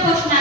Pues Krishna.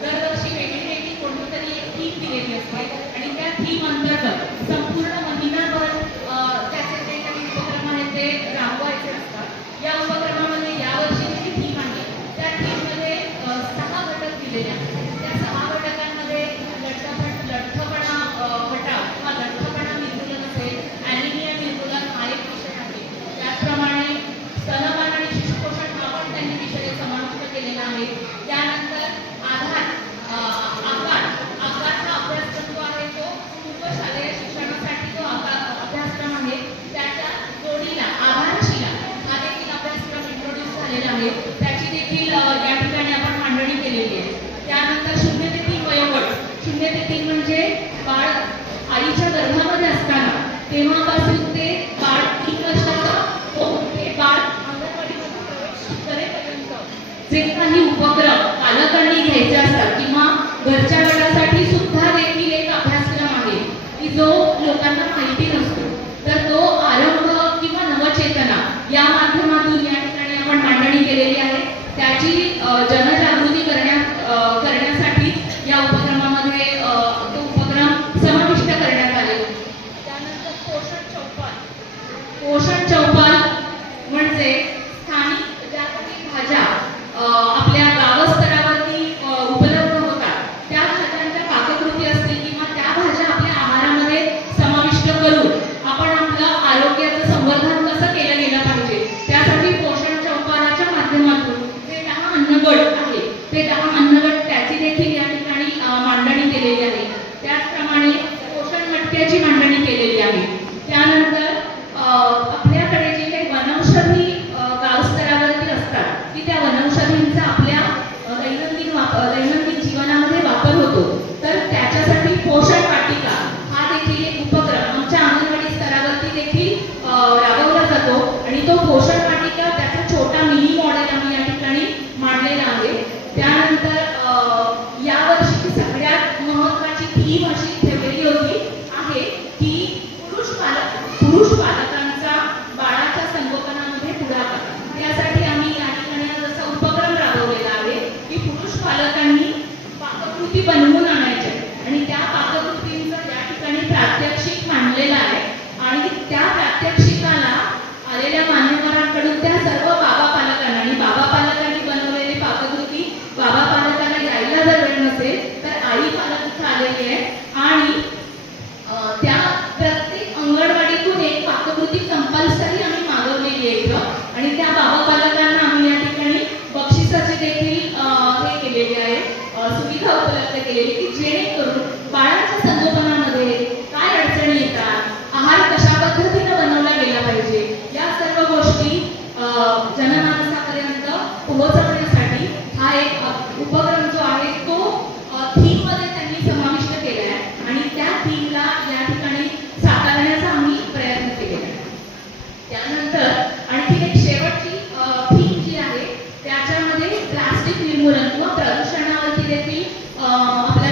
Then Oh. केलेली आहे. त्यानंतर आपल्याकडे जे काही वनौषधी गावस्तरावरती असतात की त्या वनौषधींचा आपल्या दैनंदिन दैनंदिन जीवनामध्ये वापर होतो. तर त्याच्यासाठी पोषण वाटिका हा देखील एक उपक्रम आमच्या अंगणवाडी स्तरावरती देखील राबवला जातो. आणि तो पोषण हा एक उपक्रम जो आहे तो थीममध्ये त्यांनी समाविष्ट केला आहे आणि त्या थीमला या ठिकाणी साकारण्याचा आम्ही प्रयत्न केलेला आहे. त्यानंतर आणखी एक शेवटची थीम जी आहे त्याच्यामध्ये प्लास्टिक निर्मूलन व प्रदूषणावरती देखील आपल्या